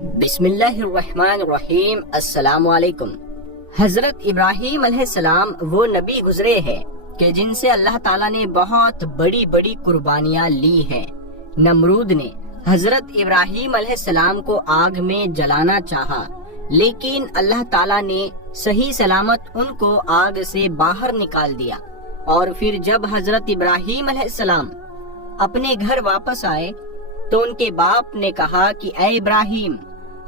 بسم اللہ الرحمن الرحیم۔ السلام علیکم۔ حضرت ابراہیم علیہ السلام وہ نبی گزرے ہیں کہ جن سے اللہ تعالیٰ نے بہت بڑی بڑی قربانیاں لی ہیں۔ نمرود نے حضرت ابراہیم علیہ السلام کو آگ میں جلانا چاہا، لیکن اللہ تعالیٰ نے صحیح سلامت ان کو آگ سے باہر نکال دیا۔ اور پھر جب حضرت ابراہیم علیہ السلام اپنے گھر واپس آئے تو ان کے باپ نے کہا کہ اے ابراہیم،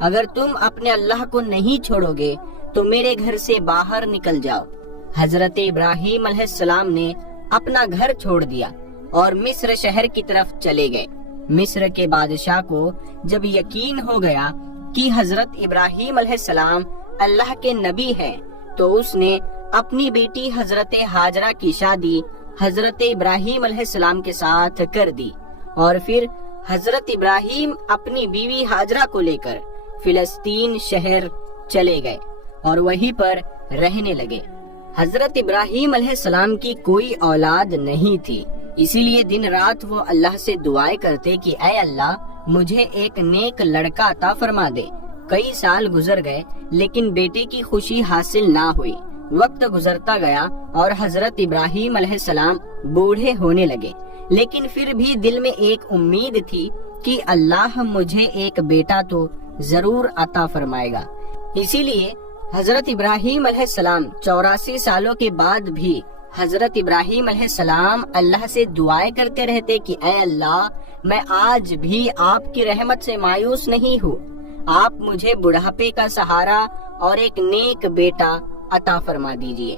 اگر تم اپنے اللہ کو نہیں چھوڑو گے تو میرے گھر سے باہر نکل جاؤ۔ حضرت ابراہیم علیہ السلام نے اپنا گھر چھوڑ دیا اور مصر شہر کی طرف چلے گئے۔ مصر کے بادشاہ کو جب یقین ہو گیا کہ حضرت ابراہیم علیہ السلام اللہ کے نبی ہیں تو اس نے اپنی بیٹی حضرت ہاجرہ کی شادی حضرت ابراہیم علیہ السلام کے ساتھ کر دی، اور پھر حضرت ابراہیم اپنی بیوی ہاجرہ کو لے کر فلسطین شہر چلے گئے اور وہیں پر رہنے لگے۔ حضرت ابراہیم علیہ السلام کی کوئی اولاد نہیں تھی، اسی لیے دن رات وہ اللہ سے دعائیں کرتے کہ اے اللہ، مجھے ایک نیک لڑکا عطا فرما دے۔ کئی سال گزر گئے لیکن بیٹے کی خوشی حاصل نہ ہوئی۔ وقت گزرتا گیا اور حضرت ابراہیم علیہ السلام بوڑھے ہونے لگے، لیکن پھر بھی دل میں ایک امید تھی کہ اللہ مجھے ایک بیٹا تو ضرور عطا فرمائے گا۔ اسی لیے حضرت ابراہیم علیہ السلام 84 سالوں کے بعد بھی حضرت ابراہیم علیہ السلام اللہ سے دعائیں کرتے رہتے کہ اے اللہ، میں آج بھی آپ کی رحمت سے مایوس نہیں ہوں، آپ مجھے بڑھاپے کا سہارا اور ایک نیک بیٹا عطا فرما دیجئے۔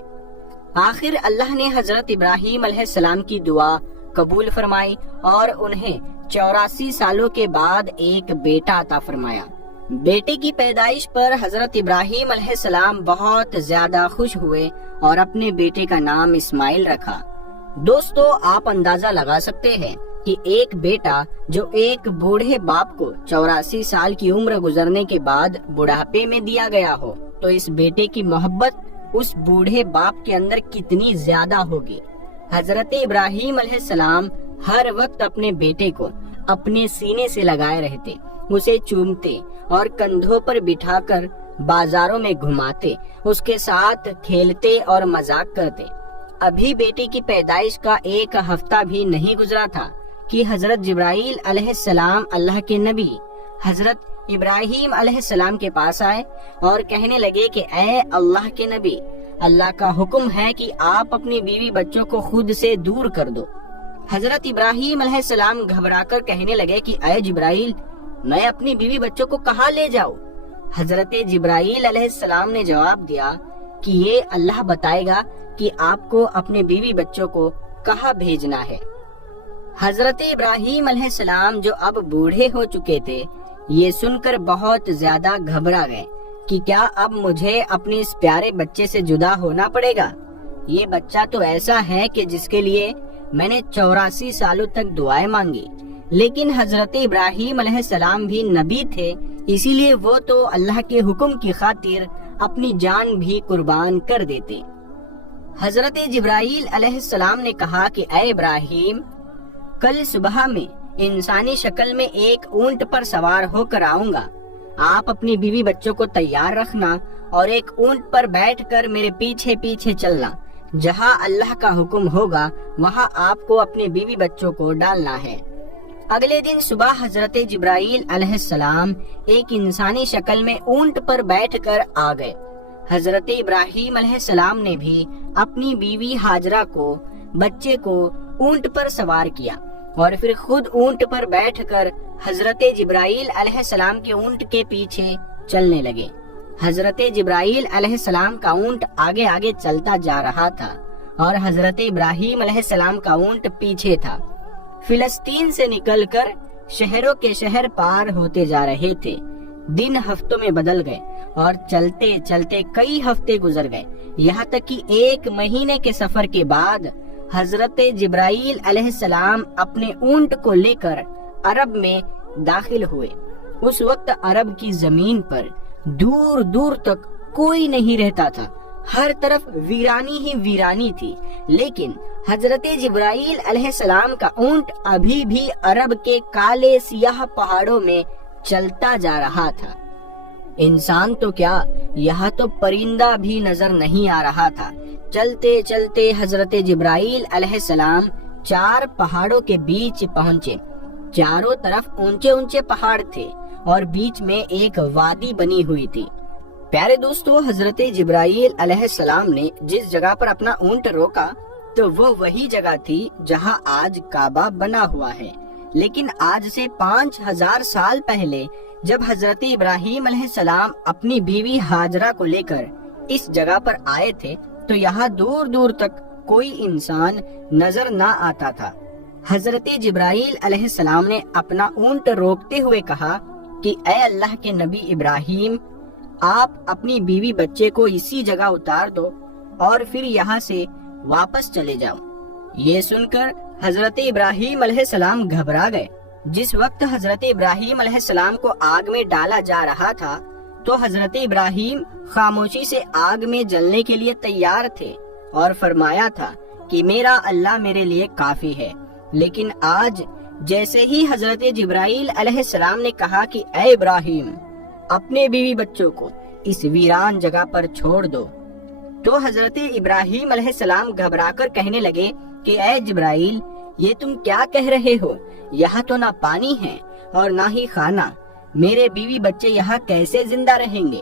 آخر اللہ نے حضرت ابراہیم علیہ السلام کی دعا قبول فرمائی اور انہیں 84 سالوں کے بعد ایک بیٹا عطا فرمایا۔ بیٹے کی پیدائش پر حضرت ابراہیم علیہ السلام بہت زیادہ خوش ہوئے اور اپنے بیٹے کا نام اسماعیل رکھا۔ دوستو، آپ اندازہ لگا سکتے ہیں کہ ایک بیٹا جو ایک بوڑھے باپ کو 84 سال کی عمر گزرنے کے بعد بڑھاپے میں دیا گیا ہو تو اس بیٹے کی محبت اس بوڑھے باپ کے اندر کتنی زیادہ ہوگی۔ حضرت ابراہیم علیہ السلام ہر وقت اپنے بیٹے کو اپنے سینے سے لگائے رہتے، اسے چومتے اور کندھوں پر بٹھا کر بازاروں میں گھماتے، اس کے ساتھ کھیلتے اور مذاق کرتے۔ ابھی بیٹے کی پیدائش کا ایک ہفتہ بھی نہیں گزرا تھا کہ حضرت جبرائیل علیہ السلام اللہ کے نبی حضرت ابراہیم علیہ السلام کے پاس آئے اور کہنے لگے کہ اے اللہ کے نبی، اللہ کا حکم ہے کہ آپ اپنی بیوی بچوں کو خود سے دور کر دو۔ حضرت ابراہیم علیہ السلام گھبرا کر کہنے لگے کہ اے جبرائیل، میں اپنی بیوی بچوں کو کہاں لے جاؤں؟ حضرت جبرائیل علیہ السلام نے جواب دیا کہ یہ اللہ بتائے گا کہ آپ کو اپنے بیوی بچوں کو کہاں بھیجنا ہے۔ حضرت ابراہیم علیہ السلام جو اب بوڑھے ہو چکے تھے، یہ سن کر بہت زیادہ گھبرا گئے کہ کیا اب مجھے اپنے اس پیارے بچے سے جدا ہونا پڑے گا؟ یہ بچہ تو ایسا ہے کہ جس کے لیے میں نے 84 سالوں تک دعائیں مانگی، لیکن حضرت ابراہیم علیہ السلام بھی نبی تھے، اسی لیے وہ تو اللہ کے حکم کی خاطر اپنی جان بھی قربان کر دیتے۔ حضرت جبرائیل علیہ السلام نے کہا کہ اے ابراہیم، کل صبح میں انسانی شکل میں ایک اونٹ پر سوار ہو کر آؤں گا، آپ اپنی بیوی بچوں کو تیار رکھنا اور ایک اونٹ پر بیٹھ کر میرے پیچھے پیچھے چلنا، جہاں اللہ کا حکم ہوگا وہاں آپ کو اپنے بیوی بچوں کو ڈالنا ہے۔ اگلے دن صبح حضرت جبرائیل علیہ السلام ایک انسانی شکل میں اونٹ پر بیٹھ کر آ گئے۔ حضرت ابراہیم علیہ السلام نے بھی اپنی بیوی ہاجرہ کو، بچے کو اونٹ پر سوار کیا اور پھر خود اونٹ پر بیٹھ کر حضرت جبرائیل علیہ السلام کے اونٹ کے پیچھے چلنے لگے۔ حضرت جبرائیل علیہ السلام کا اونٹ آگے آگے چلتا جا رہا تھا اور حضرت ابراہیم علیہ السلام کا اونٹ پیچھے تھا۔ فلسطین سے نکل کر شہروں کے شہر پار ہوتے جا رہے تھے۔ دن ہفتوں میں بدل گئے اور چلتے چلتے کئی ہفتے گزر گئے، یہاں تک کہ 1 مہینے کے سفر کے بعد حضرت جبرائیل علیہ السلام اپنے اونٹ کو لے کر عرب میں داخل ہوئے۔ اس وقت عرب کی زمین پر دور دور تک کوئی نہیں رہتا تھا، ہر طرف ویرانی ہی ویرانی تھی، لیکن حضرت جبرائیل علیہ السلام کا اونٹ ابھی بھی عرب کے کالے سیاہ پہاڑوں میں چلتا جا رہا تھا۔ انسان تو کیا، یہاں تو پرندہ بھی نظر نہیں آ رہا تھا۔ چلتے چلتے حضرت جبرائیل علیہ السلام 4 پہاڑوں کے بیچ پہنچے۔ چاروں طرف اونچے اونچے پہاڑ تھے اور بیچ میں ایک وادی بنی ہوئی تھی۔ پیارے دوستو، حضرت جبرائیل علیہ السلام نے جس جگہ پر اپنا اونٹ روکا تو وہ وہی جگہ تھی جہاں آج کعبہ بنا ہوا ہے۔ لیکن آج سے 5000 سال پہلے جب حضرت ابراہیم علیہ السلام اپنی بیوی ہاجرہ کو لے کر اس جگہ پر آئے تھے تو یہاں دور دور تک کوئی انسان نظر نہ آتا تھا۔ حضرت جبرائیل علیہ السلام نے اپنا اونٹ روکتے ہوئے کہا کہ اے اللہ کے نبی ابراہیم، آپ اپنی بیوی بچے کو اسی جگہ اتار دو اور پھر یہاں سے واپس چلے جاؤ۔ یہ سن کر حضرت ابراہیم علیہ السلام گھبرا گئے۔ جس وقت حضرت ابراہیم علیہ السلام کو آگ میں ڈالا جا رہا تھا تو حضرت ابراہیم خاموشی سے آگ میں جلنے کے لیے تیار تھے اور فرمایا تھا کہ میرا اللہ میرے لیے کافی ہے۔ لیکن آج جیسے ہی حضرت جبرائیل علیہ السلام نے کہا کہ اے ابراہیم، اپنے بیوی بچوں کو اس ویران جگہ پر چھوڑ دو، تو حضرت ابراہیم علیہ السلام گھبرا کر کہنے لگے کہ اے جبرائیل، یہ تم کیا کہہ رہے ہو؟ یہاں تو نہ پانی ہے اور نہ ہی کھانا، میرے بیوی بچے یہاں کیسے زندہ رہیں گے؟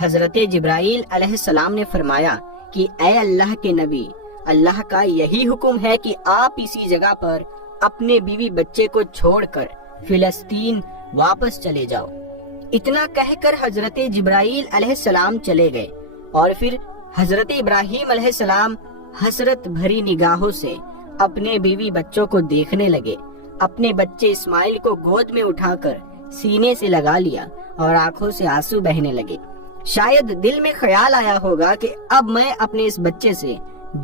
حضرت جبرائیل علیہ السلام نے فرمایا کہ اے اللہ کے نبی، اللہ کا یہی حکم ہے کہ آپ اسی جگہ پر اپنے بیوی بچے کو چھوڑ کر فلسطین واپس چلے جاؤ۔ اتنا کہہ کر حضرت جبرائیل علیہ السلام چلے گئے اور پھر حضرت ابراہیم علیہ السلام حسرت بھری نگاہوں سے اپنے بیوی بچوں کو دیکھنے لگے۔ اپنے بچے اسماعیل کو گود میں اٹھا کر سینے سے لگا لیا اور آنکھوں سے آنسو بہنے لگے۔ شاید دل میں خیال آیا ہوگا کہ اب میں اپنے اس بچے سے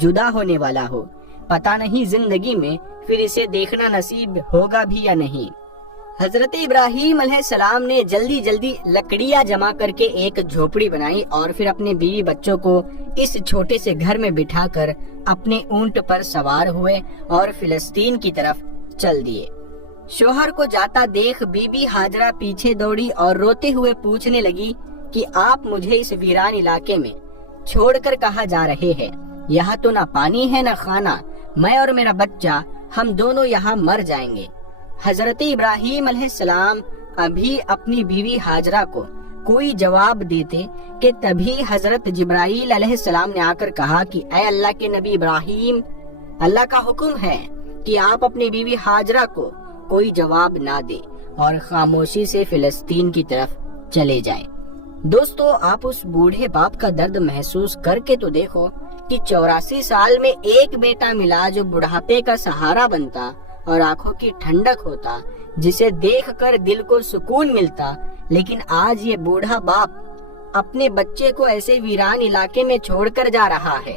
جدا ہونے والا ہوں، پتہ نہیں زندگی میں پھر اسے دیکھنا نصیب ہوگا بھی یا نہیں۔ حضرت ابراہیم علیہ السلام نے جلدی جلدی لکڑیاں جمع کر کے ایک جھوپڑی بنائی اور پھر اپنے بیوی بچوں کو اس چھوٹے سے گھر میں بٹھا کر اپنے اونٹ پر سوار ہوئے اور فلسطین کی طرف چل دیے۔ شوہر کو جاتا دیکھ بی بی ہاجرہ پیچھے دوڑی اور روتے ہوئے پوچھنے لگی کہ آپ مجھے اس ویران علاقے میں چھوڑ کر کہاں جا رہے ہیں؟ یہاں تو نہ پانی ہے نہ کھانا، میں اور میرا بچہ ہم دونوں یہاں مر جائیں گے۔ حضرت ابراہیم علیہ السلام ابھی اپنی بیوی ہاجرہ کو کوئی جواب دیتے کہ تبھی حضرت جبرائیل علیہ السلام نے آ کر کہا کہ اے اللہ کے نبی ابراہیم، اللہ کا حکم ہے کہ آپ اپنی بیوی ہاجرہ کو کوئی جواب نہ دے اور خاموشی سے فلسطین کی طرف چلے جائیں۔ دوستو، آپ اس بوڑھے باپ کا درد محسوس کر کے تو دیکھو کہ 84 سال میں ایک بیٹا ملا جو بڑھاپے کا سہارا بنتا اور آنکھوں کی ٹھنڈک ہوتا، جسے دیکھ کر دل کو سکون ملتا، لیکن آج یہ بوڑھا باپ اپنے بچے کو ایسے ویران علاقے میں چھوڑ کر جا رہا ہے۔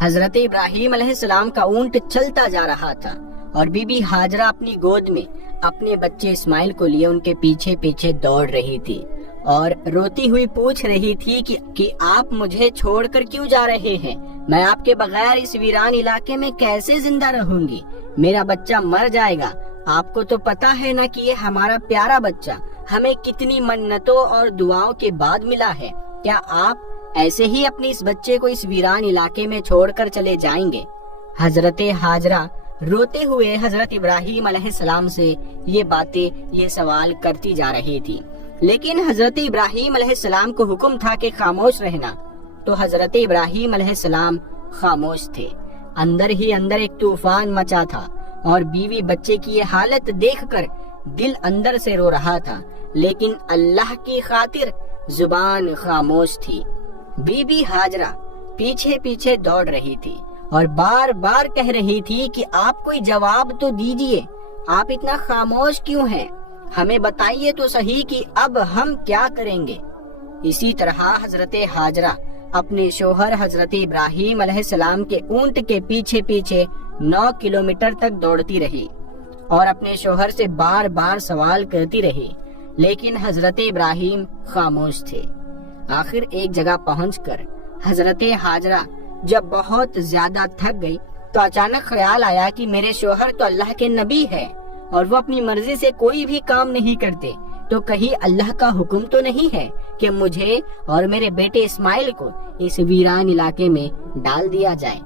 حضرت ابراہیم علیہ السلام کا اونٹ چلتا جا رہا تھا اور بی بی ہاجرہ اپنی گود میں اپنے بچے اسماعیل کو لیے ان کے پیچھے پیچھے دوڑ رہی تھی اور روتی ہوئی پوچھ رہی تھی کہ آپ مجھے چھوڑ کر کیوں جا رہے ہیں؟ میں آپ کے بغیر اس ویران علاقے میں کیسے زندہ رہوں گی؟ میرا بچہ مر جائے گا۔ آپ کو تو پتا ہے نا کہ یہ ہمارا پیارا بچہ ہمیں کتنی منتوں اور دعاؤں کے بعد ملا ہے۔ کیا آپ ایسے ہی اپنے اس بچے کو اس ویران علاقے میں چھوڑ کر چلے جائیں گے؟ حضرت ہاجرہ روتے ہوئے حضرت ابراہیم علیہ السلام سے یہ باتیں، یہ سوال کرتی جا رہی تھی، لیکن حضرت ابراہیم علیہ السلام کو حکم تھا کہ خاموش رہنا، تو حضرت ابراہیم علیہ السلام خاموش تھے۔ اندر ہی اندر ایک طوفان مچا تھا اور بیوی بچے کی یہ حالت دیکھ کر دل اندر سے رو رہا تھا، لیکن اللہ کی خاطر زبان خاموش تھی۔ بی بی ہاجرہ پیچھے پیچھے دوڑ رہی تھی اور بار بار کہہ رہی تھی کہ آپ کوئی جواب تو دیجئے، آپ اتنا خاموش کیوں ہیں؟ ہمیں بتائیے تو صحیح کہ اب ہم کیا کریں گے۔ اسی طرح حضرت ہاجرہ اپنے شوہر حضرت ابراہیم علیہ السلام کے اونٹ کے پیچھے پیچھے 9 کلومیٹر تک دوڑتی رہی اور اپنے شوہر سے بار بار سوال کرتی رہی، لیکن حضرت ابراہیم خاموش تھے۔ آخر ایک جگہ پہنچ کر حضرت ہاجرہ جب بہت زیادہ تھک گئی تو اچانک خیال آیا کہ میرے شوہر تو اللہ کے نبی ہے اور وہ اپنی مرضی سے کوئی بھی کام نہیں کرتے، تو کہیں اللہ کا حکم تو نہیں ہے کہ مجھے اور میرے بیٹے اسماعیل کو اس ویران علاقے میں ڈال دیا جائے۔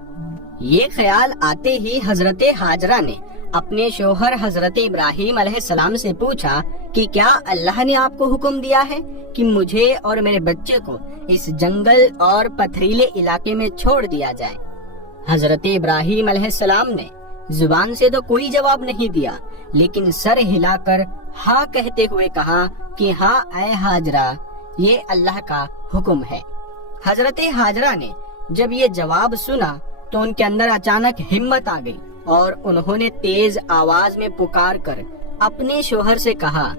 یہ خیال آتے ہی حضرت ہاجرہ نے اپنے شوہر حضرت ابراہیم علیہ السلام سے پوچھا کہ کیا اللہ نے آپ کو حکم دیا ہے کہ مجھے اور میرے بچے کو اس جنگل اور پتھریلے علاقے میں چھوڑ دیا جائے؟ حضرت ابراہیم علیہ السلام نے زبان سے تو کوئی جواب نہیں دیا، لیکن سر ہلا کر ہاں کہتے ہوئے کہا کہ ہاں اے ہاجرہ، یہ اللہ کا حکم ہے۔ حضرت ہاجرہ نے جب یہ جواب سنا تو ان کے اندر اچانک ہمت آ گئی اور انہوں نے تیز آواز میں پکار کر اپنے شوہر سے کہا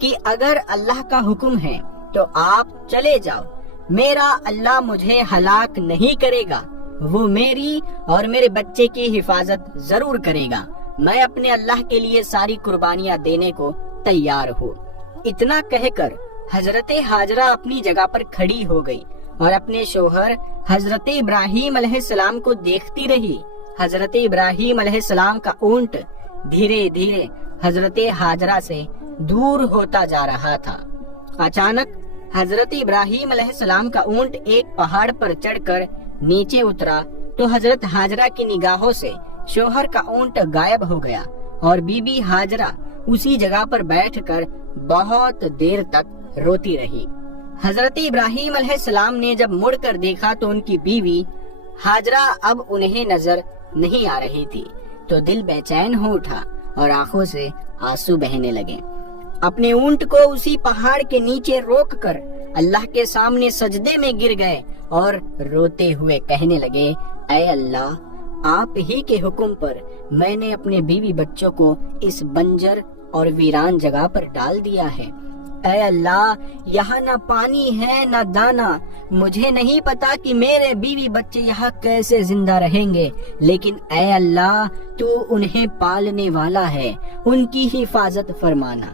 کہ اگر اللہ کا حکم ہے تو آپ چلے جاؤ، میرا اللہ مجھے ہلاک نہیں کرے گا، وہ میری اور میرے بچے کی حفاظت ضرور کرے گا، میں اپنے اللہ کے لیے ساری قربانیاں دینے کو تیار ہوں۔ اتنا کہہ کر حضرت ہاجرہ اپنی جگہ پر کھڑی ہو گئی اور اپنے شوہر حضرت ابراہیم علیہ السلام کو دیکھتی رہی۔ حضرت ابراہیم علیہ السلام کا اونٹ دھیرے دھیرے حضرت ہاجرہ سے دور ہوتا جا رہا تھا۔ اچانک حضرت ابراہیم علیہ السلام کا اونٹ ایک پہاڑ پر چڑھ کر نیچے اترا تو حضرت ہاجرہ کی نگاہوں سے شوہر کا اونٹ غائب ہو گیا اور بی بی ہاجرہ اسی جگہ پر بیٹھ کر بہت دیر تک روتی رہی۔ حضرت ابراہیم علیہ السلام نے جب مڑ کر دیکھا تو ان کی بیوی ہاجرہ اب انہیں نظر نہیں آ رہی تھی، تو دل بے چین ہو اٹھا اور آنکھوں سے آنسو بہنے لگے۔ اپنے اونٹ کو اسی پہاڑ کے نیچے روک کر اللہ کے سامنے سجدے میں گر گئے اور روتے ہوئے کہنے لگے، اے اللہ، آپ ہی کے حکم پر میں نے اپنے بیوی بچوں کو اس بنجر اور ویران جگہ پر ڈال دیا ہے۔ اے اللہ، یہاں نہ پانی ہے نہ دانا، مجھے نہیں پتا کہ میرے بیوی بچے یہاں کیسے زندہ رہیں گے، لیکن اے اللہ، تو انہیں پالنے والا ہے، ان کی حفاظت فرمانا۔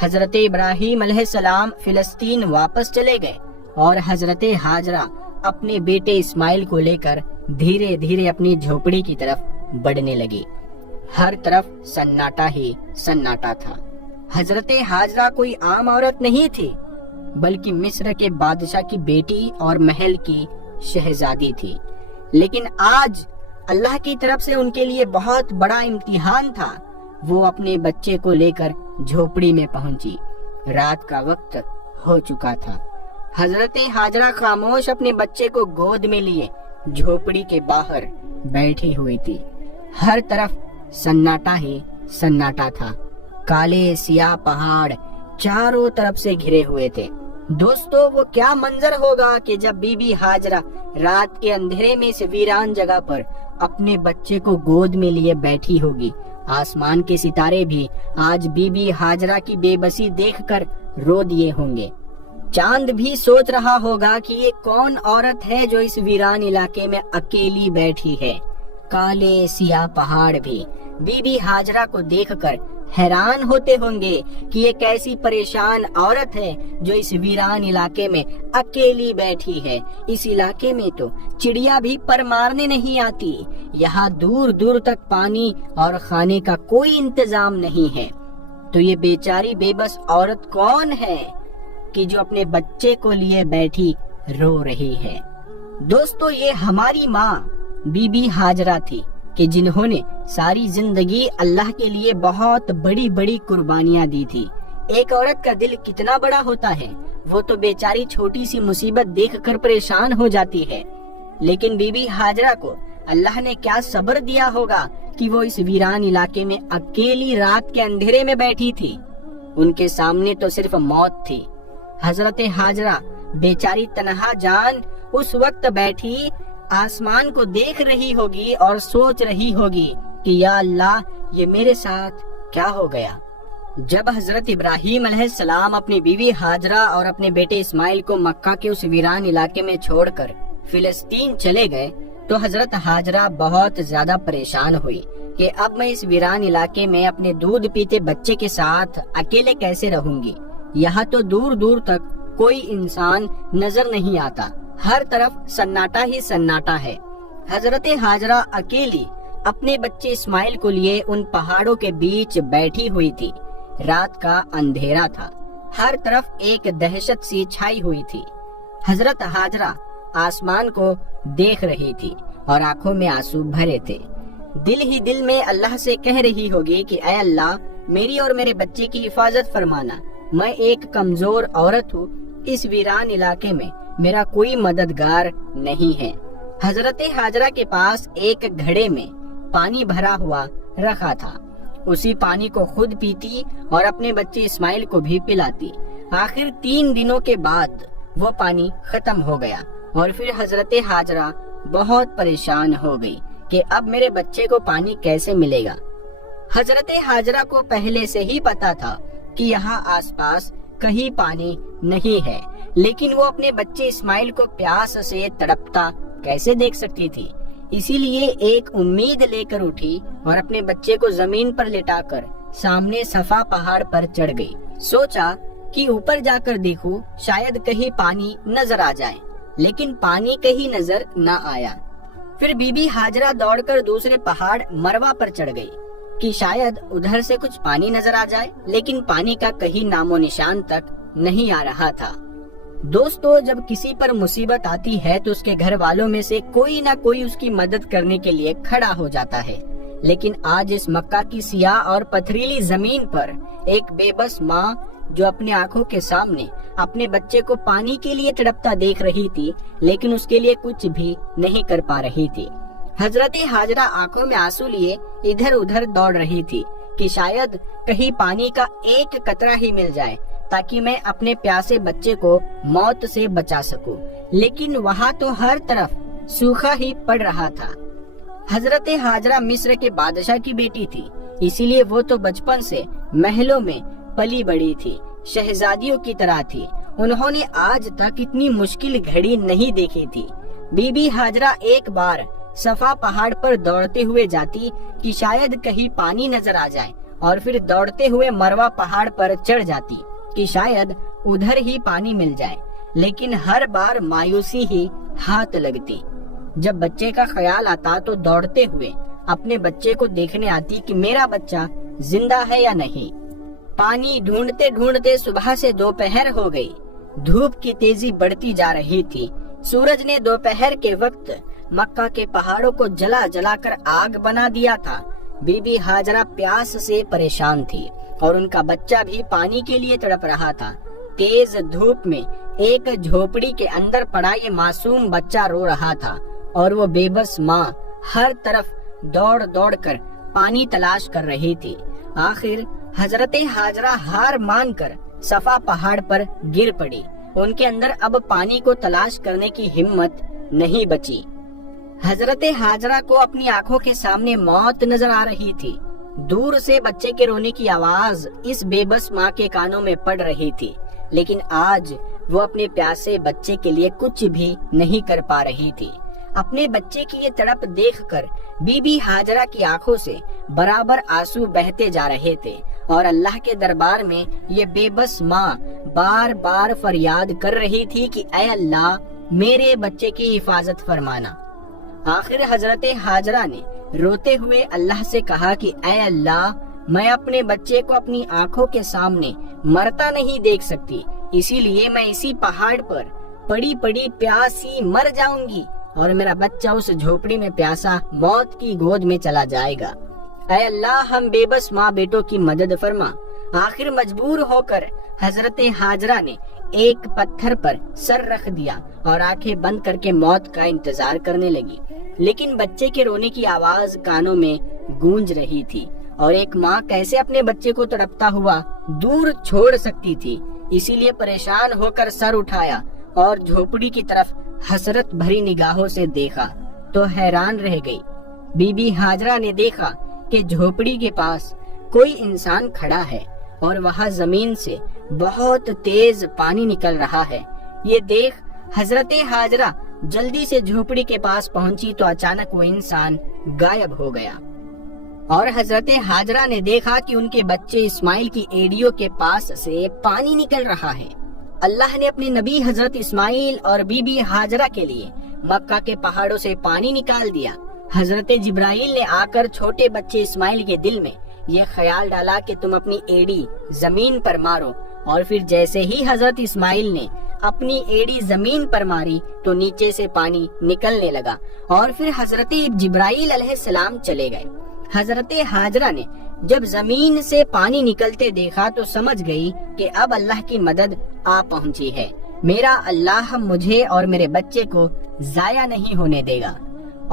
حضرت ابراہیم علیہ السلام فلسطین واپس چلے گئے اور حضرت ہاجرہ اپنے بیٹے اسماعیل کو لے کر دھیرے دھیرے اپنی جھوپڑی کی طرف بڑھنے لگی۔ ہر طرف سناٹا ہی سناٹا تھا۔ حضرت ہاجرہ کوئی عام عورت نہیں تھی، بلکہ مصر کے بادشاہ کی بیٹی اور محل کی شہزادی تھی۔ لیکن آج اللہ کی طرف سے ان کے لیے بہت بڑا امتحان تھا۔ وہ اپنے بچے کو لے کر جھوپڑی میں پہنچی۔ رات کا وقت ہو چکا تھا۔ حضرت ہاجرہ خاموش اپنے بچے کو گود میں لیے جھوپڑی کے باہر بیٹھی ہوئی تھی۔ ہر طرف سناٹا ہی سناٹا تھا۔ کالے سیاہ پہاڑ چاروں طرف سے گھرے ہوئے تھے۔ دوستو، وہ کیا منظر ہوگا کہ جب بی بی ہاجرہ رات کے اندھیرے میں اس ویران جگہ پر اپنے بچے کو گود میں لیے بیٹھی ہوگی۔ آسمان کے ستارے بھی آج بی بی ہاجرہ کی بے بسی دیکھ کر رو دیے ہوں گے۔ چاند بھی سوچ رہا ہوگا کہ یہ کون عورت ہے جو اس ویران علاقے میں اکیلی بیٹھی ہے۔ کالے سیاہ پہاڑ بھی بی بی ہاجرہ کو دیکھ کر حیران ہوتے ہوں گے کہ یہ کیسی پریشان عورت ہے جو اس ویران علاقے میں اکیلی بیٹھی ہے۔ اس علاقے میں تو چڑیا بھی پر مارنے نہیں آتی، یہاں دور دور تک پانی اور کھانے کا کوئی انتظام نہیں ہے، تو یہ بیچاری بے بس عورت کون ہے کہ جو اپنے بچے کو لیے بیٹھی رو رہی ہے؟ دوستو، یہ ہماری ماں بی بی ہاجرہ تھی کہ جنہوں نے ساری زندگی اللہ کے لیے بہت بڑی بڑی قربانیاں دی تھی۔ ایک عورت کا دل کتنا بڑا ہوتا ہے، وہ تو بیچاری چھوٹی سی مصیبت دیکھ کر پریشان ہو جاتی ہے، لیکن بی بی ہاجرہ کو اللہ نے کیا صبر دیا ہوگا کہ وہ اس ویران علاقے میں اکیلی رات کے اندھیرے میں بیٹھی تھی۔ ان کے سامنے تو صرف موت تھی۔ حضرت ہاجرہ بیچاری تنہا جان اس وقت بیٹھی آسمان کو دیکھ رہی ہوگی اور سوچ رہی ہوگی کہ یا اللہ، یہ میرے ساتھ کیا ہو گیا۔ جب حضرت ابراہیم علیہ السلام اپنی بیوی ہاجرہ اور اپنے بیٹے اسماعیل کو مکہ کے اس ویران علاقے میں چھوڑ کر فلسطین چلے گئے تو حضرت ہاجرہ بہت زیادہ پریشان ہوئی کہ اب میں اس ویران علاقے میں اپنے دودھ پیتے بچے کے ساتھ اکیلے کیسے رہوں گی۔ یہاں تو دور دور تک کوئی انسان نظر نہیں آتا، ہر طرف سناٹا ہی سناٹا ہے۔ حضرت ہاجرہ اکیلی اپنے بچے اسماعیل کو لیے ان پہاڑوں کے بیچ بیٹھی ہوئی تھی۔ رات کا اندھیرا تھا، ہر طرف ایک دہشت سی چھائی ہوئی تھی۔ حضرت ہاجرہ آسمان کو دیکھ رہی تھی اور آنکھوں میں آنسو بھرے تھے۔ دل ہی دل میں اللہ سے کہہ رہی ہوگی کہ اے اللہ، میری اور میرے بچے کی حفاظت فرمانا، میں ایک کمزور عورت ہوں، اس ویران علاقے میں میرا کوئی مددگار نہیں ہے۔ حضرت ہاجرہ کے پاس ایک گھڑے میں پانی بھرا ہوا رکھا تھا، اسی پانی کو خود پیتی اور اپنے بچے اسماعیل کو بھی پلاتی۔ آخر 3 دنوں کے بعد وہ پانی ختم ہو گیا اور پھر حضرت ہاجرہ بہت پریشان ہو گئی کہ اب میرے بچے کو پانی کیسے ملے گا۔ حضرت ہاجرہ کو پہلے سے ہی پتا تھا کہ یہاں آس پاس کہیں پانی نہیں ہے، لیکن وہ اپنے بچے اسماعیل کو پیاس سے تڑپتا کیسے دیکھ سکتی تھی؟ اسی لیے ایک امید لے کر اٹھی اور اپنے بچے کو زمین پر لٹا کر سامنے صفا پہاڑ پر چڑھ گئی۔ سوچا کہ اوپر جا کر دیکھوں، شاید کہیں پانی نظر آ جائے، لیکن پانی کہیں نظر نہ آیا۔ پھر بی بی ہاجرہ دوڑ کر دوسرے پہاڑ مروا پر چڑھ گئی کہ شاید ادھر سے کچھ پانی نظر آ جائے، لیکن پانی کا کہیں نام و نشان تک نہیں آ رہا تھا۔ دوستو، جب کسی پر مصیبت آتی ہے تو اس کے گھر والوں میں سے کوئی نہ کوئی اس کی مدد کرنے کے لیے کھڑا ہو جاتا ہے، لیکن آج اس مکہ کی سیاہ اور پتھریلی زمین پر ایک بے بس ماں جو اپنے آنکھوں کے سامنے اپنے بچے کو پانی کے لیے تڑپتا دیکھ رہی تھی، لیکن اس کے لیے کچھ بھی نہیں کر پا رہی تھی۔ حضرت ہاجرہ آنکھوں میں آنسو لیے ادھر ادھر دوڑ رہی تھی کہ شاید کہیں پانی کا ایک قطرہ ہی مل جائے تاکہ میں اپنے پیاسے بچے کو موت سے بچا سکوں، لیکن وہاں تو ہر طرف سوکھا ہی پڑ رہا تھا۔ حضرت ہاجرہ مصر کے بادشاہ کی بیٹی تھی، اسی لیے وہ تو بچپن سے محلوں میں پلی بڑی تھی، شہزادیوں کی طرح تھی۔ انہوں نے آج تک اتنی مشکل گھڑی نہیں دیکھی تھی۔ بی بی ہاجرہ ایک بار صفا پہاڑ پر دوڑتے ہوئے جاتی کہ شاید کہیں پانی نظر آ جائے، اور پھر دوڑتے ہوئے مروا پہاڑ پر چڑھ جاتی کہ شاید ادھر ہی پانی مل جائے، لیکن ہر بار مایوسی ہی ہاتھ لگتی۔ جب بچے کا خیال آتا تو دوڑتے ہوئے اپنے بچے کو دیکھنے آتی کہ میرا بچہ زندہ ہے یا نہیں۔ پانی ڈھونڈتے ڈھونڈتے صبح سے دوپہر ہو گئی، دھوپ کی تیزی بڑھتی جا رہی تھی۔ سورج نے دوپہر کے وقت مکہ کے پہاڑوں کو جلا جلا کر آگ بنا دیا تھا۔ بی بی ہاجرہ پیاس سے پریشان تھی اور ان کا بچہ بھی پانی کے لیے تڑپ رہا تھا۔ تیز دھوپ میں ایک جھوپڑی کے اندر پڑا یہ معصوم بچہ رو رہا تھا اور وہ بے بس ماں ہر طرف دوڑ دوڑ کر پانی تلاش کر رہی تھی۔ آخر حضرت ہاجرہ ہار مان کر صفا پہاڑ پر گر پڑی۔ ان کے اندر اب پانی کو تلاش کرنے کی ہمت نہیں بچی۔ حضرت ہاجرہ کو اپنی آنکھوں کے سامنے موت نظر آ رہی تھی۔ دور سے بچے کے رونے کی آواز اس بے بس ماں کے کانوں میں پڑ رہی تھی، لیکن آج وہ اپنے پیاسے بچے کے لیے کچھ بھی نہیں کر پا رہی تھی۔ اپنے بچے کی یہ تڑپ دیکھ کر بی بی ہاجرہ کی آنکھوں سے برابر آنسو بہتے جا رہے تھے، اور اللہ کے دربار میں یہ بے بس ماں بار بار فریاد کر رہی تھی کہ اے اللہ، میرے بچے کی حفاظت فرمانا۔ آخر حضرت ہاجرہ نے روتے ہوئے اللہ سے کہا کہ اے اللہ، میں اپنے بچے کو اپنی آنکھوں کے سامنے مرتا نہیں دیکھ سکتی، اسی لیے میں اسی پہاڑ پر پڑی پڑی پیاسی مر جاؤں گی اور میرا بچہ اس جھوپڑی میں پیاسا موت کی گود میں چلا جائے گا۔ اے اللہ، ہم بے بس ماں بیٹوں کی مدد فرما۔ آخر مجبور ہو کر حضرت ہاجرہ نے ایک پتھر پر سر رکھ دیا اور آنکھیں بند کر کے موت کا انتظار کرنے لگی، لیکن بچے کے رونے کی آواز کانوں میں گونج رہی تھی، اور ایک ماں کیسے اپنے بچے کو تڑپتا ہوا دور چھوڑ سکتی تھی۔ اسی لیے پریشان ہو کر سر اٹھایا اور جھوپڑی کی طرف حسرت بھری نگاہوں سے دیکھا تو حیران رہ گئی۔ بی بی ہاجرہ نے دیکھا کہ جھوپڑی کے پاس کوئی انسان کھڑا ہے اور وہاں زمین سے بہت تیز پانی نکل رہا ہے۔ یہ دیکھ حضرت ہاجرہ جلدی سے جھوپڑی کے پاس پہنچی تو اچانک وہ انسان غائب ہو گیا، اور حضرت ہاجرہ نے دیکھا کہ ان کے بچے اسماعیل کی ایڑیوں کے پاس سے پانی نکل رہا ہے۔ اللہ نے اپنے نبی حضرت اسماعیل اور بی بی ہاجرہ کے لیے مکہ کے پہاڑوں سے پانی نکال دیا۔ حضرت جبرائیل نے آ کر چھوٹے بچے اسماعیل کے دل میں یہ خیال ڈالا کہ تم اپنی ایڑی زمین پر مارو اور پھر جیسے ہی حضرت اسماعیل نے اپنی ایڑی زمین پر ماری تو نیچے سے پانی نکلنے لگا، اور پھر حضرت جبرائیل علیہ السلام چلے گئے۔ حضرت ہاجرہ نے جب زمین سے پانی نکلتے دیکھا تو سمجھ گئی کہ اب اللہ کی مدد آ پہنچی ہے، میرا اللہ مجھے اور میرے بچے کو ضائع نہیں ہونے دے گا،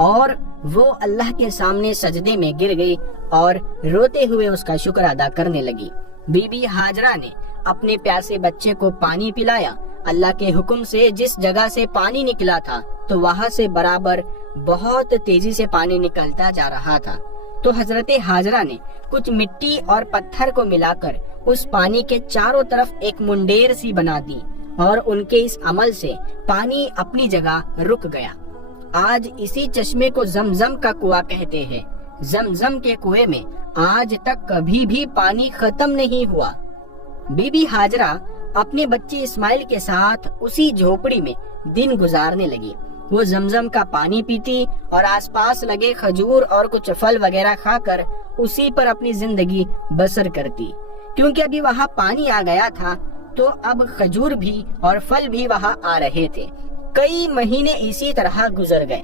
اور وہ اللہ کے سامنے سجدے میں گر گئی اور روتے ہوئے اس کا شکر ادا کرنے لگی۔ بی بی ہاجرہ نے اپنے پیاسے بچے کو پانی پلایا۔ اللہ کے حکم سے جس جگہ سے پانی نکلا تھا تو وہاں سے برابر بہت تیزی سے پانی نکلتا جا رہا تھا، تو حضرت ہاجرہ نے کچھ مٹی اور پتھر کو ملا کر اس پانی کے چاروں طرف ایک منڈیر سی بنا دی، اور ان کے اس عمل سے پانی اپنی جگہ رک گیا۔ آج اسی چشمے کو زمزم کا کنواں کہتے ہیں۔ زمزم کے کنویں میں آج تک کبھی بھی پانی ختم نہیں ہوا۔ بی بی ہاجرہ اپنے بچے اسماعیل کے ساتھ اسی جھوپڑی میں دن گزارنے لگی۔ وہ زمزم کا پانی پیتی اور آس پاس لگے کھجور اور کچھ پھل وغیرہ کھا کر اسی پر اپنی زندگی بسر کرتی، کیونکہ ابھی وہاں پانی آ گیا تھا تو اب کھجور بھی اور پھل بھی وہاں آ رہے تھے۔ کئی مہینے اسی طرح گزر گئے۔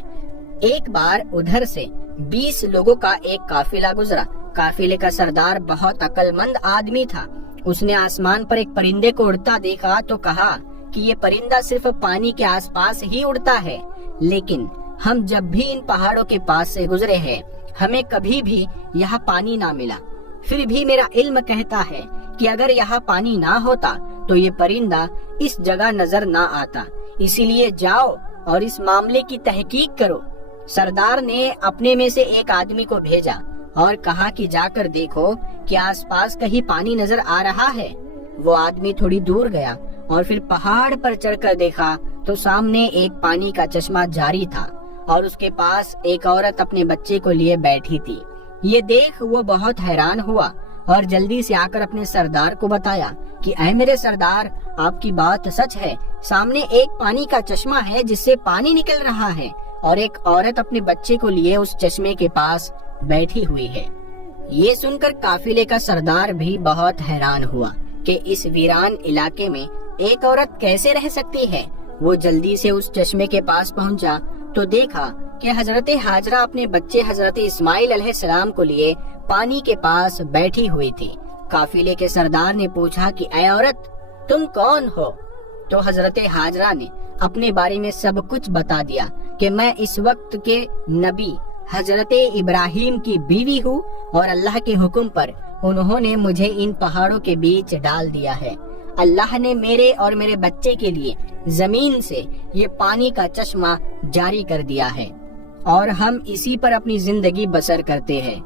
ایک بار ادھر سے 20 لوگوں کا ایک قافلہ گزرا۔ قافلے کا سردار بہت عقل مند آدمی تھا۔ اس نے آسمان پر ایک پرندے کو اڑتا دیکھا تو کہا کہ یہ پرندہ صرف پانی کے آس پاس ہی اڑتا ہے، لیکن ہم جب بھی ان پہاڑوں کے پاس سے گزرے ہیں ہمیں کبھی بھی یہاں پانی نہ ملا۔ پھر بھی میرا علم کہتا ہے کہ اگر یہاں پانی نہ ہوتا تو یہ پرندہ اس جگہ نظر نہ آتا، اسی لیے جاؤ اور اس معاملے کی تحقیق کرو۔ سردار نے اپنے میں سے ایک آدمی کو بھیجا اور کہا کہ جا کر دیکھو کہ آس پاس کہیں پانی نظر آ رہا ہے۔ وہ آدمی تھوڑی دور گیا اور پھر پہاڑ پر چڑھ کر دیکھا تو سامنے ایک پانی کا چشمہ جاری تھا اور اس کے پاس ایک عورت اپنے بچے کو لیے بیٹھی تھی۔ یہ دیکھ وہ بہت حیران ہوا اور جلدی سے آ کر اپنے سردار کو بتایا کہ اے میرے سردار، آپ کی بات سچ ہے، سامنے ایک پانی کا چشمہ ہے جس سے پانی نکل رہا ہے اور ایک عورت اپنے بچے کو لیے اس چشمے کے پاس بیٹھی ہوئی ہے۔ یہ سن کر قافلے کا سردار بھی بہت حیران ہوا کہ اس ویران علاقے میں ایک عورت کیسے رہ سکتی ہے۔ وہ جلدی سے اس چشمے کے پاس پہنچا تو دیکھا کہ حضرت ہاجرہ اپنے بچے حضرت اسماعیل علیہ السلام کو لیے پانی کے پاس بیٹھی ہوئی تھی۔ قافلے کے سردار نے پوچھا کہ اے عورت، تم کون ہو؟ تو حضرت ہاجرہ نے اپنے بارے میں سب کچھ بتا دیا کہ میں اس وقت کے نبی حضرت ابراہیم کی بیوی ہوں اور اللہ کے حکم پر انہوں نے مجھے ان پہاڑوں کے بیچ ڈال دیا ہے۔ اللہ نے میرے اور میرے بچے کے لیے زمین سے یہ پانی کا چشمہ جاری کر دیا ہے اور ہم اسی پر اپنی زندگی بسر کرتے ہیں۔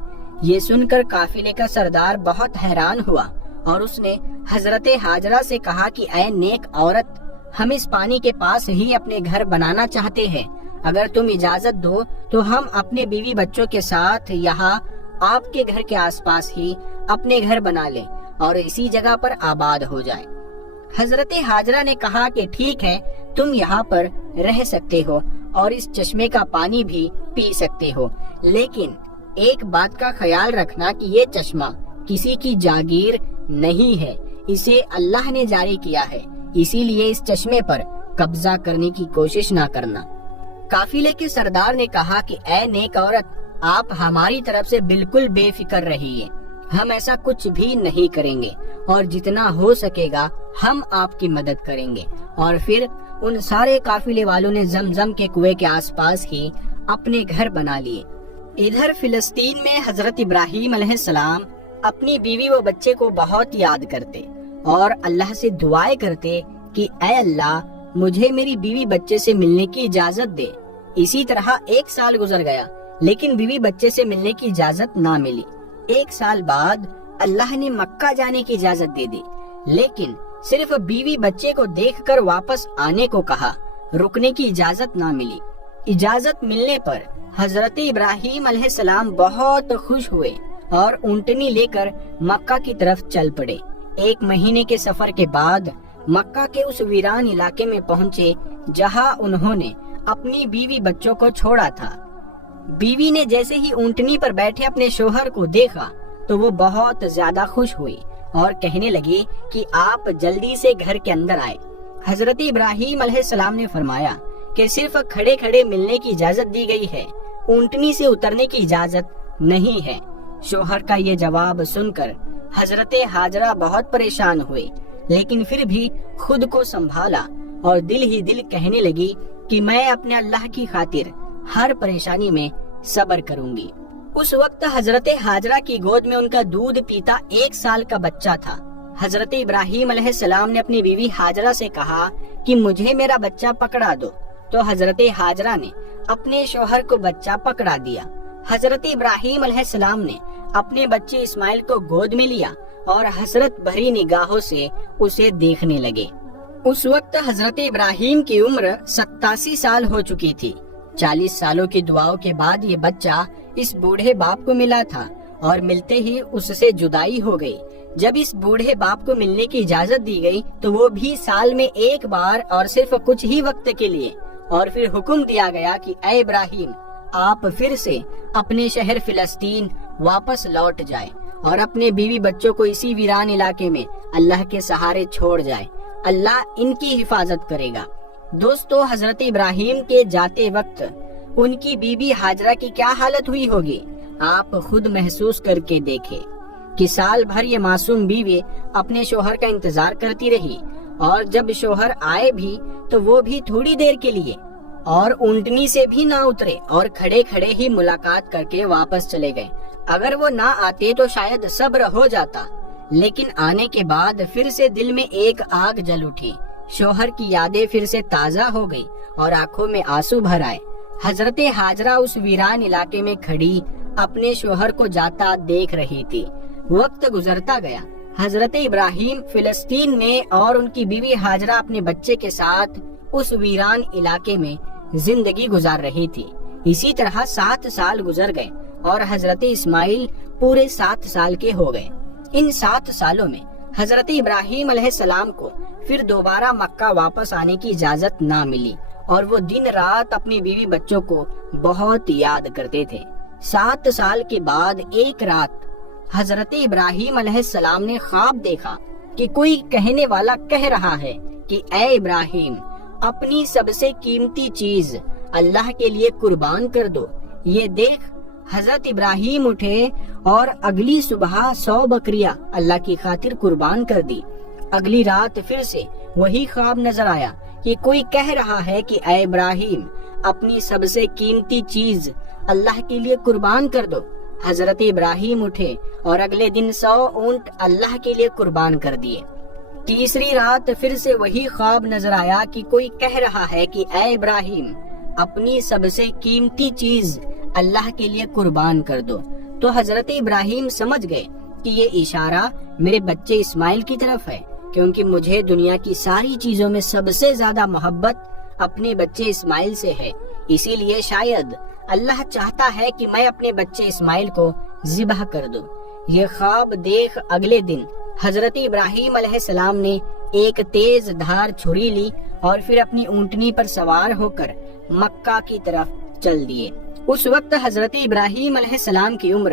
یہ سن کر قافلے کا سردار بہت حیران ہوا اور اس نے حضرت ہاجرہ سے کہا کہ اے نیک عورت، ہم اس پانی کے پاس ہی اپنے گھر بنانا چاہتے ہیں، اگر تم اجازت دو تو ہم اپنے بیوی بچوں کے ساتھ یہاں آپ کے گھر کے آس پاس ہی اپنے گھر بنا لیں اور اسی جگہ پر آباد ہو جائیں۔ حضرت ہاجرہ نے کہا کہ ٹھیک ہے، تم یہاں پر رہ سکتے ہو اور اس چشمے کا پانی بھی پی سکتے ہو، لیکن ایک بات کا خیال رکھنا کہ یہ چشمہ کسی کی جاگیر نہیں ہے، اسے اللہ نے جاری کیا ہے، اسی لیے اس چشمے پر قبضہ کرنے کی کوشش نہ کرنا۔ قافلے کے سردار نے کہا کہ اے نیک عورت، آپ ہماری طرف سے بالکل بے فکر رہیے، ہم ایسا کچھ بھی نہیں کریں گے اور جتنا ہو سکے گا ہم آپ کی مدد کریں گے۔ اور پھر ان سارے قافلے والوں نے زمزم کے کنویں کے آس پاس ہی اپنے گھر بنا لیے۔ ادھر فلسطین میں حضرت ابراہیم علیہ السلام اپنی بیوی و بچے کو بہت یاد کرتے اور اللہ سے دعائیں کرتے کہ اے اللہ، مجھے میری بیوی بچے سے ملنے کی اجازت دے۔ اسی طرح 1 سال گزر گیا لیکن بیوی بچے سے ملنے کی اجازت نہ ملی۔ 1 سال بعد اللہ نے مکہ جانے کی اجازت دے دی، لیکن صرف بیوی بچے کو دیکھ کر واپس آنے کو کہا، رکنے کی اجازت نہ ملی۔ اجازت ملنے پر حضرت ابراہیم علیہ السلام بہت خوش ہوئے اور اونٹنی لے کر مکہ کی طرف چل پڑے۔ 1 مہینے کے سفر کے بعد مکہ کے اس ویران علاقے میں پہنچے جہاں انہوں نے اپنی بیوی بچوں کو چھوڑا تھا۔ بیوی نے جیسے ہی اونٹنی پر بیٹھے اپنے شوہر کو دیکھا تو وہ بہت زیادہ خوش ہوئی اور کہنے لگی کہ آپ جلدی سے گھر کے اندر آئے۔ حضرت ابراہیم علیہ السلام نے فرمایا کہ صرف کھڑے کھڑے ملنے کی اجازت دی گئی ہے، اونٹنی سے اترنے کی اجازت نہیں ہے۔ شوہر کا یہ جواب سن کر حضرت ہاجرہ بہت پریشان ہوئی، لیکن پھر بھی خود کو سنبھالا اور دل ہی دل کہنے لگی کہ میں اپنے اللہ کی خاطر ہر پریشانی میں صبر کروں گی۔ اس وقت حضرت ہاجرہ کی گود میں ان کا دودھ پیتا 1 سال کا بچہ تھا۔ حضرت ابراہیم علیہ السلام نے اپنی بیوی ہاجرہ سے کہا کہ مجھے میرا بچہ پکڑا دو، تو حضرت ہاجرہ نے اپنے شوہر کو بچہ پکڑا دیا۔ حضرت ابراہیم علیہ السلام نے اپنے بچے اسماعیل کو گود میں لیا اور حسرت بھری نگاہوں سے اسے دیکھنے لگے۔ اس وقت حضرت ابراہیم کی عمر 87 سال ہو چکی تھی۔ 40 سالوں کی دعاؤں کے بعد یہ بچہ اس بوڑھے باپ کو ملا تھا اور ملتے ہی اس سے جدائی ہو گئی۔ جب اس بوڑھے باپ کو ملنے کی اجازت دی گئی تو وہ بھی سال میں 1 بار اور صرف کچھ ہی وقت کے لیے، اور پھر حکم دیا گیا کہ اے ابراہیم، آپ پھر سے اپنے شہر فلسطین واپس لوٹ جائیں اور اپنے بیوی بچوں کو اسی ویران علاقے میں اللہ کے سہارے چھوڑ جائیں، اللہ ان کی حفاظت کرے گا۔ دوستو، حضرت ابراہیم کے جاتے وقت ان کی بیوی ہاجرہ کی کیا حالت ہوئی ہوگی، آپ خود محسوس کر کے دیکھیں کہ سال بھر یہ معصوم بیوی اپنے شوہر کا انتظار کرتی رہی، اور جب شوہر آئے بھی تو وہ بھی تھوڑی دیر کے لیے، اور اونٹنی سے بھی نہ اترے اور کھڑے کھڑے ہی ملاقات کر کے واپس چلے گئے۔ اگر وہ نہ آتے تو شاید صبر ہو جاتا، لیکن آنے کے بعد پھر سے دل میں ایک آگ جل اٹھی، شوہر کی یادیں پھر سے تازہ ہو گئی اور آنکھوں میں آنسو بھر آئے۔ حضرت ہاجرہ اس ویران علاقے میں کھڑی اپنے شوہر کو جاتا دیکھ رہی تھی۔ وقت گزرتا گیا، حضرت ابراہیم فلسطین میں اور ان کی بیوی ہاجرہ اپنے بچے کے ساتھ اس ویران علاقے میں زندگی گزار رہی تھی۔ اسی طرح 7 سال گزر گئے اور حضرت اسماعیل پورے 7 سال کے ہو گئے۔ ان 7 سالوں میں حضرت ابراہیم علیہ السلام کو پھر دوبارہ مکہ واپس آنے کی اجازت نہ ملی، اور وہ دن رات اپنی بیوی بچوں کو بہت یاد کرتے تھے۔ 7 سال کے بعد ایک رات حضرت ابراہیم علیہ السلام نے خواب دیکھا کہ کوئی کہنے والا کہہ رہا ہے کہ اے ابراہیم، اپنی سب سے قیمتی چیز اللہ کے لیے قربان کر دو۔ یہ دیکھ حضرت ابراہیم اٹھے اور اگلی صبح 100 بکریاں اللہ کی خاطر قربان کر دی۔ اگلی رات پھر سے وہی خواب نظر آیا کہ کوئی کہہ رہا ہے کہ اے ابراہیم، اپنی سب سے قیمتی چیز اللہ کے لیے قربان کر دو۔ حضرت ابراہیم اٹھے اور اگلے دن 100 اونٹ اللہ کے لیے قربان کر دیے۔ تیسری رات پھر سے وہی خواب نظر آیا کہ کوئی کہہ رہا ہے کہ اے ابراہیم، اپنی سب سے قیمتی چیز اللہ کے لیے قربان کر دو۔ تو حضرت ابراہیم سمجھ گئے کہ یہ اشارہ میرے بچے اسماعیل کی طرف ہے، کیونکہ مجھے دنیا کی ساری چیزوں میں سب سے زیادہ محبت اپنے بچے اسماعیل سے ہے، اسی لیے شاید اللہ چاہتا ہے کہ میں اپنے بچے اسماعیل کو ذبح کر دوں۔ یہ خواب دیکھ اگلے دن حضرت ابراہیم علیہ السلام نے ایک تیز دھار چھری لی اور پھر اپنی اونٹنی پر سوار ہو کر مکہ کی طرف چل دیے۔ اس وقت حضرت ابراہیم علیہ السلام کی عمر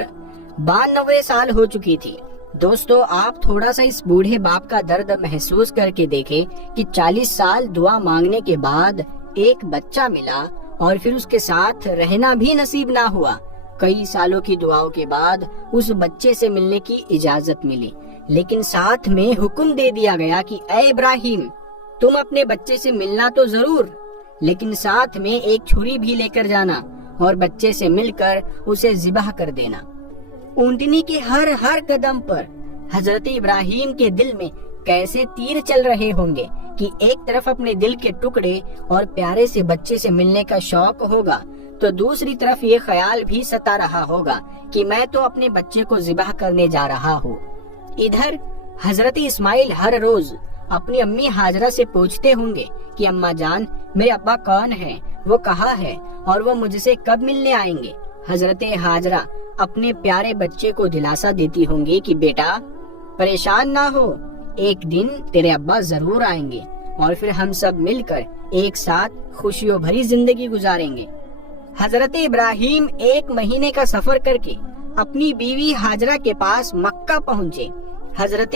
92 سال ہو چکی تھی۔ دوستو، آپ تھوڑا سا اس بوڑھے باپ کا درد محسوس کر کے دیکھیں کہ 40 سال دعا مانگنے کے بعد ایک بچہ ملا اور پھر اس کے ساتھ رہنا بھی نصیب نہ ہوا۔ کئی سالوں کی دعاؤں کے بعد اس بچے سے ملنے کی اجازت ملی، لیکن ساتھ میں حکم دے دیا گیا کہ اے ابراہیم، تم اپنے بچے سے ملنا تو ضرور، لیکن ساتھ میں ایک چھری بھی لے کر جانا اور بچے سے مل کر اسے ذبح کر دینا۔ اونٹنی کے ہر قدم پر حضرت ابراہیم کے دل میں کیسے تیر چل رہے ہوں گے کہ ایک طرف اپنے دل کے ٹکڑے اور پیارے سے بچے سے ملنے کا شوق ہوگا، تو دوسری طرف یہ خیال بھی ستا رہا ہوگا کہ میں تو اپنے بچے کو ذبح کرنے جا رہا ہوں۔ ادھر حضرت اسماعیل ہر روز اپنی امی ہاجرہ سے پوچھتے ہوں گے کہ اماں جان، میرے ابا کون ہے، وہ کہاں ہے اور وہ مجھ سے کب ملنے آئیں گے۔ حضرت ہاجرہ اپنے پیارے بچے کو دلاسا دیتی ہوں گی کہ بیٹا پریشان نہ ہو، ایک دن تیرے ابا ضرور آئیں گے اور پھر ہم سب مل کر ایک ساتھ خوشیوں بھری زندگی گزاریں گے۔ حضرت ابراہیم 1 مہینے کا سفر کر کے اپنی بیوی ہاجرہ کے پاس مکہ پہنچے حضرت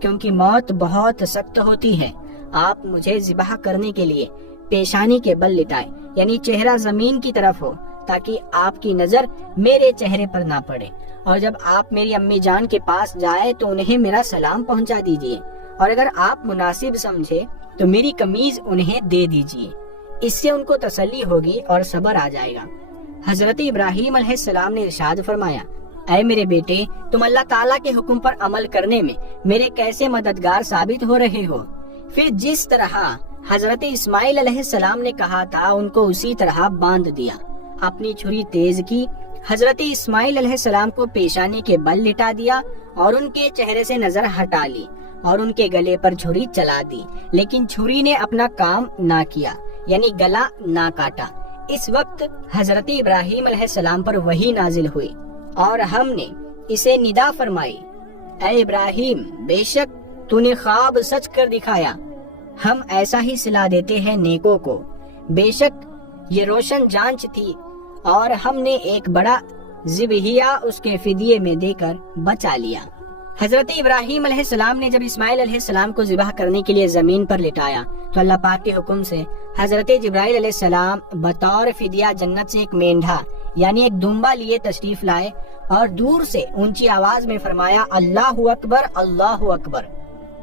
کیونکہ موت بہت سخت ہوتی ہے۔ آپ مجھے ذبح کرنے کے لیے پیشانی کے بل لٹائے، یعنی چہرہ زمین کی طرف ہو، تاکہ آپ کی نظر میرے چہرے پر نہ پڑے، اور جب آپ میری امی جان کے پاس جائے تو انہیں میرا سلام پہنچا دیجیے، اور اگر آپ مناسب سمجھے تو میری قمیض انہیں دے دیجیے، اس سے ان کو تسلی ہوگی اور صبر آ جائے گا۔ حضرت ابراہیم علیہ السلام نے ارشاد فرمایا، اے میرے بیٹے، تم اللہ تعالیٰ کے حکم پر عمل کرنے میں میرے کیسے مددگار ثابت ہو رہے ہو۔ پھر جس طرح حضرت اسماعیل علیہ السلام نے کہا تھا ان کو اسی طرح باندھ دیا، اپنی چھری تیز کی، حضرت اسماعیل علیہ السلام کو پیشانی کے بل لٹا دیا اور ان کے چہرے سے نظر ہٹا لی اور ان کے گلے پر چھری چلا دی، لیکن چھری نے اپنا کام نہ کیا، یعنی گلا نہ کاٹا۔ اس وقت حضرت ابراہیم علیہ السلام پر وحی نازل ہوئی اور ہم نے اسے ندا فرمائی، اے ابراہیم، بے شک تو نے خواب سچ کر دکھایا، ہم ایسا ہی صلا دیتے ہیں نیکوں کو، بے شک یہ روشن جانچ تھی اور ہم نے ایک بڑا ذبیحہ اس کے فدیے میں دے کر بچا لیا۔ حضرت ابراہیم علیہ السلام نے جب اسماعیل علیہ السلام کو ذبح کرنے کے لیے زمین پر لٹایا تو اللہ پاک کے حکم سے حضرت جبرائیل علیہ السلام بطور فدیہ جنت سے ایک مینڈھا یعنی ایک دمبا لیے تشریف لائے اور دور سے اونچی آواز میں فرمایا، اللہ اکبر، اللہ اکبر۔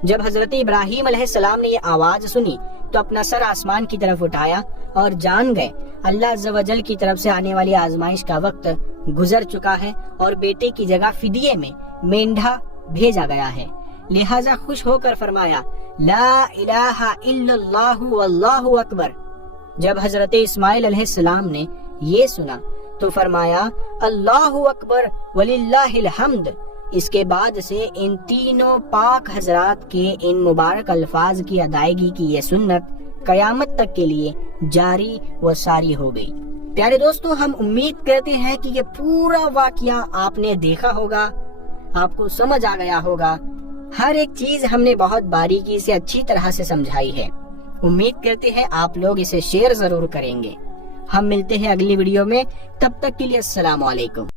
جب حضرت ابراہیم علیہ السلام نے یہ آواز سنی تو اپنا سر آسمان کی طرف اٹھایا اور جان گئے اللہ عز و جل کی طرف سے آنے والی آزمائش کا وقت گزر چکا ہے اور بیٹے کی جگہ فدیے میں مینڈھا بھیجا گیا ہے، لہٰذا خوش ہو کر فرمایا، لا الہ الا اللہ واللہ اکبر۔ جب حضرت اسماعیل علیہ السلام نے یہ سنا تو فرمایا، اللہ اکبر وللہ الحمد۔ اس کے بعد سے ان تینوں پاک حضرات کے ان مبارک الفاظ کی ادائیگی کی یہ سنت قیامت تک کے لیے جاری و ساری ہو گئی۔ پیارے دوستو، ہم امید کرتے ہیں کہ یہ پورا واقعہ آپ نے دیکھا ہوگا، آپ کو سمجھ آ گیا ہوگا، ہر ایک چیز ہم نے بہت باریکی سے اچھی طرح سے سمجھائی ہے۔ امید کرتے ہیں آپ لوگ اسے شیئر ضرور کریں گے۔ ہم ملتے ہیں اگلی ویڈیو میں، تب تک کے لیے السلام علیکم۔